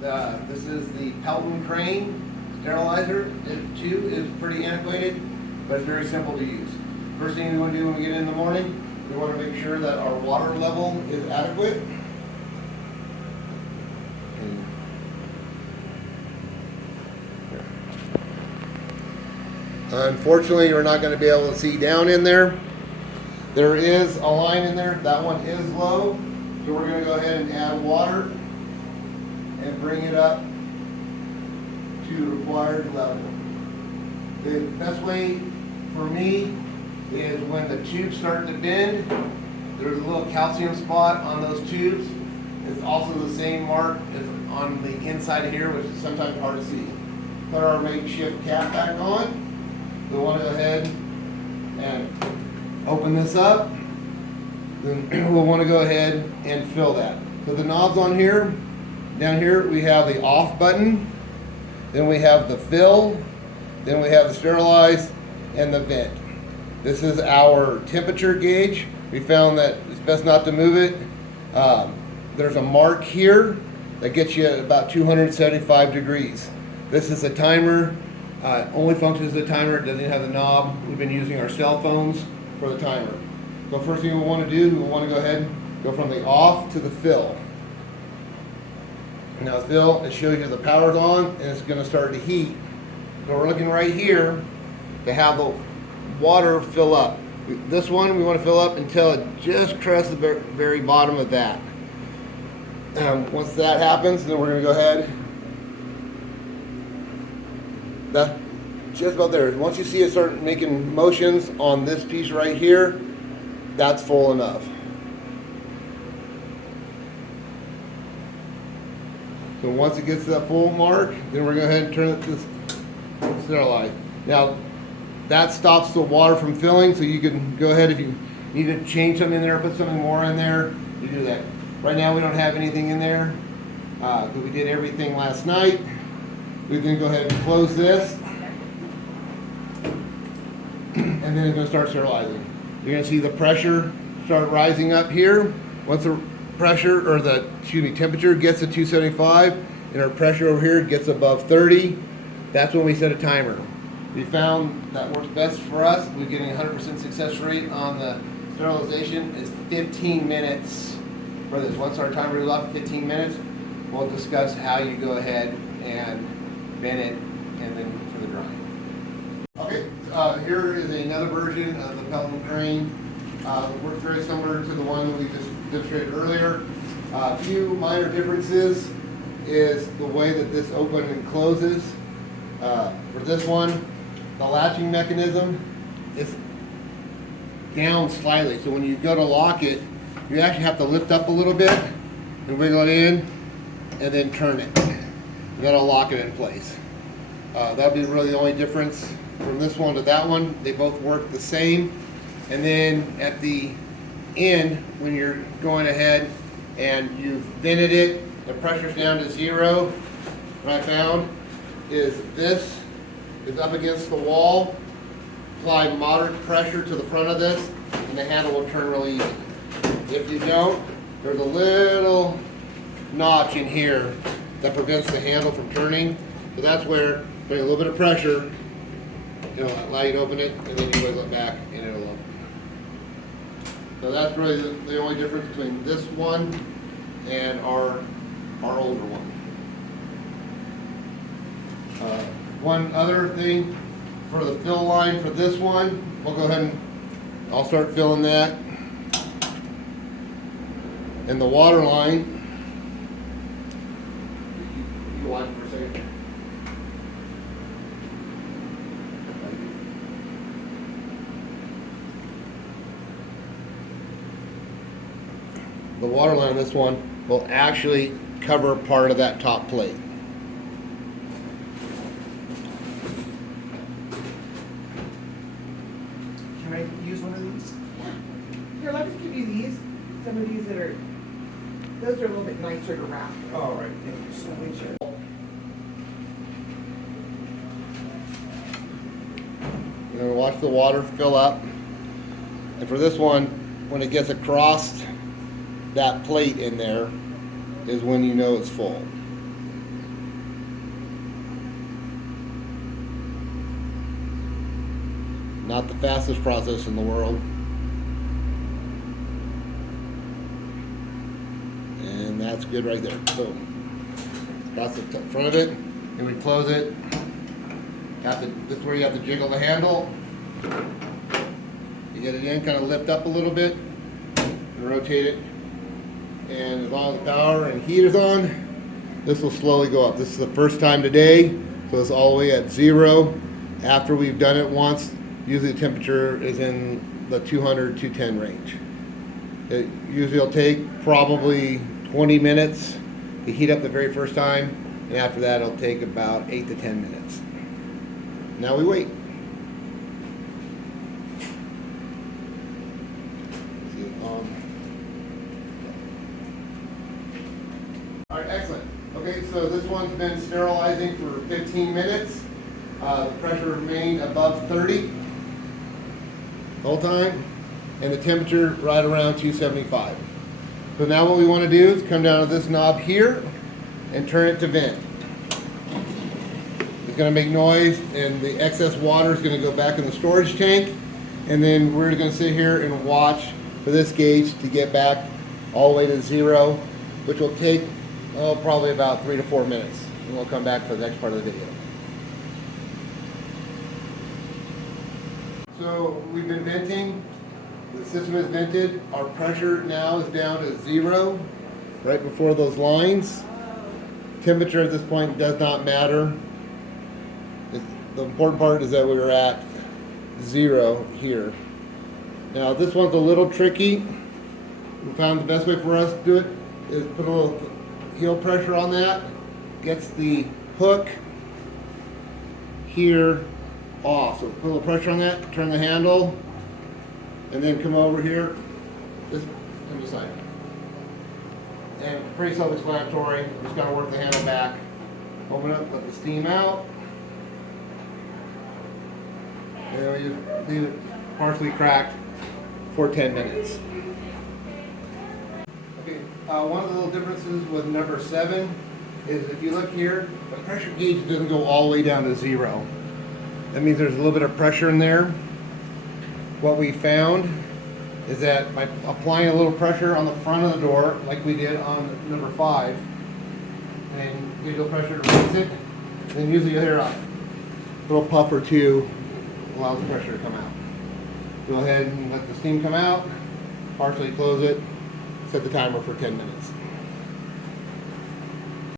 This is the Pelton crane sterilizer. It too is pretty antiquated, but it's very simple to use. First thing we want to do when we get in the morning, we want to make sure that our water level is adequate. Unfortunately, you're not going to be able to see down in there. There is a line in there. That one is low. So we're going to go ahead and add water and bring it up to required level. The best way for me is when the tubes start to bend, there's a little calcium spot on those tubes. It's also the same mark as on the inside of here, which is sometimes hard to see. Put our makeshift cap back on. We want to go ahead and open this up. Then we'll want to go ahead and fill that. So the knobs on here, down here we have the off button, then we have the fill, then we have the sterilize and the vent. This is our temperature gauge. We found that it's best not to move it. There's a mark here that gets you at about 275 degrees. This is a timer. Only functions as a timer. It doesn't have the knob. We've been using our cell phones for the timer. So first thing we want to do, we want to go ahead and go from the off to the fill. Now the fill, it shows you the power's on and it's going to start to heat. So we're looking right here to have the water fill up. This one we want to fill up until it just crests the very bottom of that. Once that happens, then we're going to go ahead. That's just about there. Once you see it start making motions on this piece right here, that's full enough. So once it gets to that full mark, then we're going to go ahead and turn it to sterilize. Now, that stops the water from filling, so you can go ahead if you need to change something in there, put something more in there, you do that. Right now we don't have anything in there, because we did everything last night. We can go ahead and close this, and then it's going to start sterilizing. You're going to see the pressure start rising up here. Once the pressure, or the, temperature gets to 275, and our pressure over here gets above 30, that's when we set a timer. We found that works best for us. We're getting 100% success rate on the sterilization is 15 minutes for this. Once our timer is off 15 minutes, we'll discuss how you go ahead and bend it and then for the drying. Okay, here is another version of the Pelton crane. It works very similar to the one that we just demonstrated earlier. A few minor differences is the way that this opens and closes. For this one, the latching mechanism is down slightly, so when you go to lock it, you actually have to lift up a little bit and wiggle it in and then turn it. And that'll lock it in place. That'll be really the only difference from this one to that one. They both work the same. And then at the end, when you're going ahead and you've vented it, the pressure's down to 0. What I found is this is up against the wall. Apply moderate pressure to the front of this, and the handle will turn really easy. If you don't, there's a little notch in here that prevents the handle from turning. So that's where, putting a little bit of pressure, it'll allow you to open it, and then you wiggle it back, and it'll open. So that's really the only difference between this one and our older one. One other thing for the fill line for this one, we'll go ahead and I'll start filling that. And the water line, you watch for a second. The water line on this one will actually cover part of that top plate. Can I use one of these? Here, let me give you these. Some of these that are, those are a little bit nicer to wrap. All right, thank you so much. You're going to watch the water fill up. And for this one, when it gets across that plate in there is when you know it's full. Not the fastest process in the world. And that's good right there. Boom. That's the front of it. And we close it. This is where you have to jiggle the handle. You get it in, kind of lift up a little bit, and rotate it. And as long as the power and heat is on, this will slowly go up. This is the first time today, so it's all the way at 0. After we've done it once, usually the temperature is in the 200, 210 range. It usually will take probably 20 minutes to heat up the very first time, and after that it'll take about 8 to 10 minutes. Now we wait. All right, excellent. Okay, so this one's been sterilizing for 15 minutes. The pressure remained above 30 the whole time, and the temperature right around 275. So now what we want to do is come down to this knob here and turn it to vent. It's going to make noise, and the excess water is going to go back in the storage tank, and then we're going to sit here and watch for this gauge to get back all the way to 0, which will take probably about 3 to 4 minutes, and we'll come back for the next part of the video. So we've been venting. The system is vented. Our pressure now is down to 0, right before those lines. Temperature at this point does not matter. The important part is that we are at 0 here. Now this one's a little tricky. We found the best way for us to do it is put a little heel pressure on that. Gets the hook here off. So put a little pressure on that, turn the handle, and then come over here. This come this side. And pretty self-explanatory. Just gotta work the handle back. Open up, let the steam out. And then we just leave it partially cracked for 10 minutes. Okay, one of the little differences with number 7 is if you look here, the pressure gauge doesn't go all the way down to 0. That means there's a little bit of pressure in there. What we found is that by applying a little pressure on the front of the door, like we did on number 5, and get a little pressure to raise it, then usually you'll hear a little puff or two allows the pressure to come out. Go ahead and let the steam come out, partially close it, set the timer for 10 minutes.